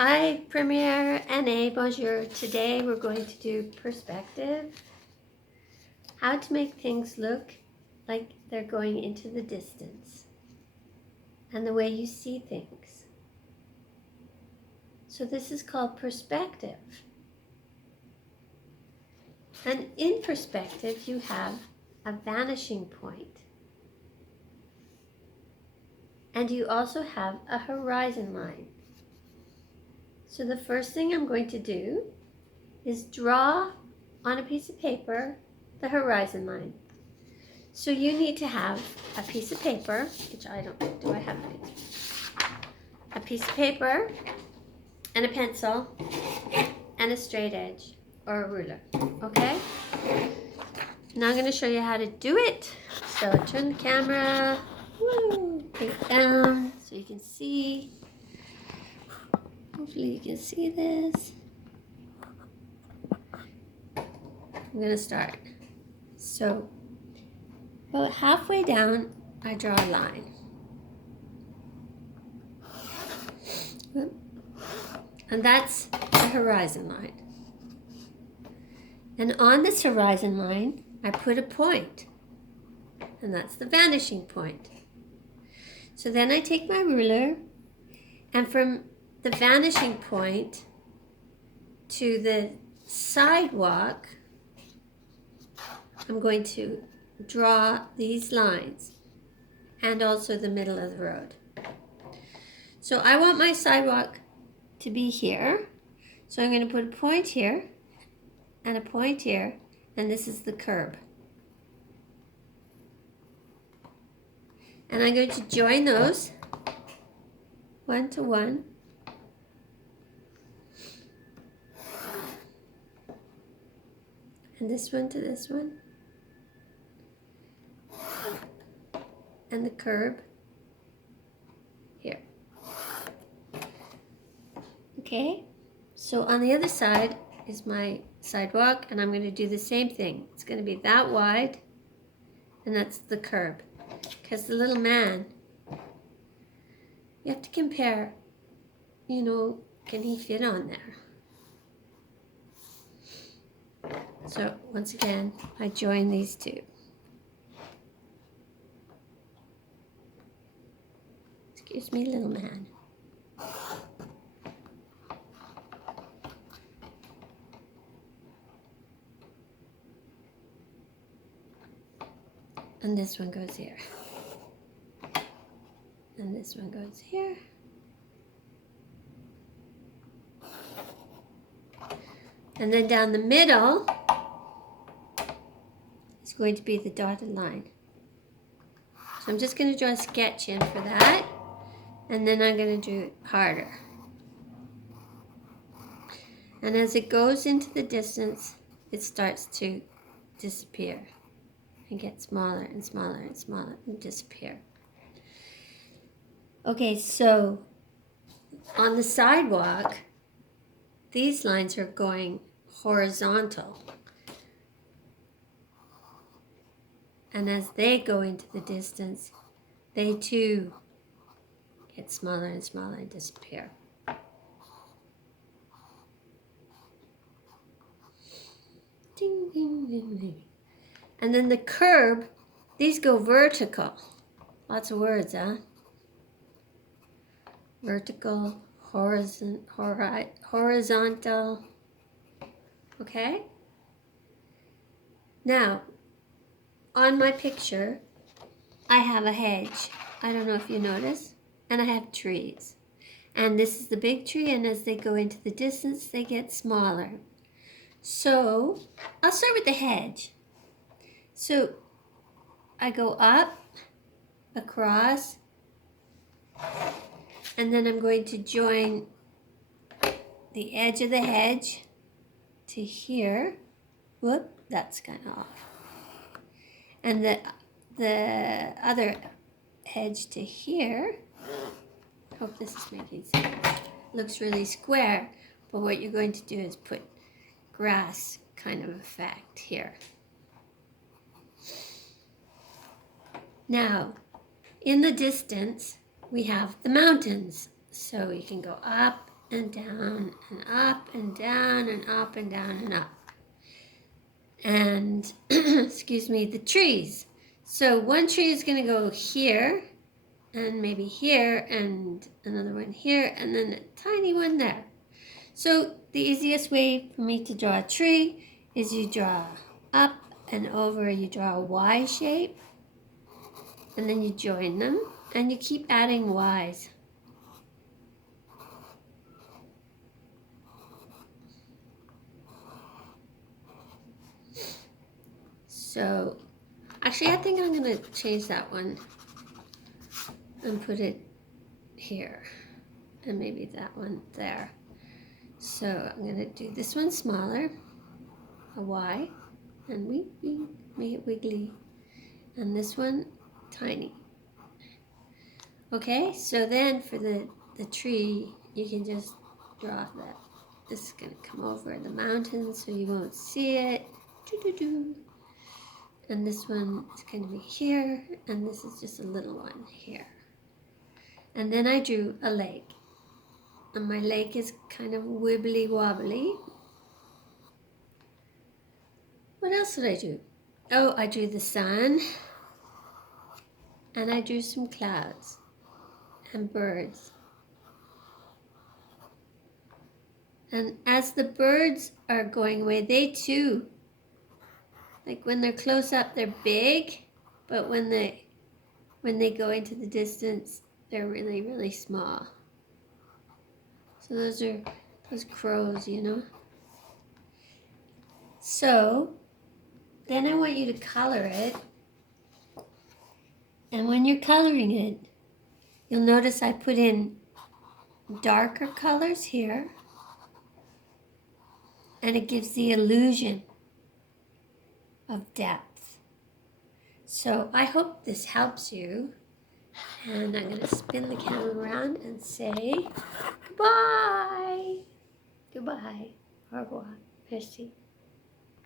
Hi, Premiere NA, bonjour. Today we're going to do perspective. How to make things look like they're going into the distance. And the way you see things. So this is called perspective. And in perspective, you have a vanishing point. And you also have a horizon line. So the first thing I'm going to do is draw on a piece of paper the horizon line. So you need to have a piece of paper, which I don't think, do I have a piece of paper and a pencil and a straight edge or a ruler, okay? Now I'm going to show you how to do it. So turn the camera down so you can see. Hopefully you can see this. I'm going to start. So about halfway down, I draw a line. And that's the horizon line. And on this horizon line, I put a point. And that's the vanishing point. So then I take my ruler, and from the vanishing point to the sidewalk, I'm going to draw these lines and also the middle of the road. So I want my sidewalk to be here. So I'm going to put a point here and a point here, and this is the curb. And I'm going to join those one to one. And this one to this one. And the curb here. Okay, so on the other side is my sidewalk, and I'm going to do the same thing. It's going to be that wide, and that's the curb. Because the little man, you have to compare, you know, can he fit on there? So once again, I join these two. Excuse me, little man. And this one goes here. And this one goes here. And then down the middle is going to be the dotted line. So I'm just going to draw a sketch in for that. And then I'm going to do it harder. And as it goes into the distance, it starts to disappear. And get smaller and smaller and smaller and disappear. Okay, so on the sidewalk, these lines are going horizontal. And as they go into the distance, they too get smaller and smaller and disappear. Ding, ding, ding, ding. And then the curb, these go vertical. Lots of words, huh? Vertical, horizontal. Okay? Now, on my picture, I have a hedge. I don't know if you notice. And I have trees. And this is the big tree, and as they go into the distance, they get smaller. So, I'll start with the hedge. So, I go up, across, and then I'm going to join the edge of the hedge to here. Whoop, that's kind of off. And the other hedge to here. Hope this is making sense. Looks really square, but what you're going to do is put grass kind of effect here. Now, in the distance, we have the mountains. So you can go up and down and up and down and up and down and up. And, excuse me, the trees. So one tree is going to go here, and maybe here, and another one here, and then a tiny one there. So the easiest way for me to draw a tree is you draw up and over, you draw a Y shape, and then you join them, and you keep adding Y's. So, actually I think I'm going to change that one and put it here, and maybe that one there. So I'm going to do this one smaller, a Y, and make it wiggly, and this one tiny. Okay, so then for the tree, you can just draw that. This is going to come over the mountain so you won't see it. Doo-doo-doo. And this one is going to be here, and this is just a little one here. And then I drew a lake. And my lake is kind of wibbly wobbly. What else did I do? Oh, I drew the sun. And I drew some clouds and birds. And as the birds are going away, they too, like when they're close up, they're big, but when they go into the distance, they're really, really small. So those are those crows, you know. So then I want you to color it. And when you're coloring it, you'll notice I put in darker colors here. And it gives the illusion of depth. So I hope this helps you. And I'm going to spin the camera around and say goodbye. Goodbye. Au revoir. Merci.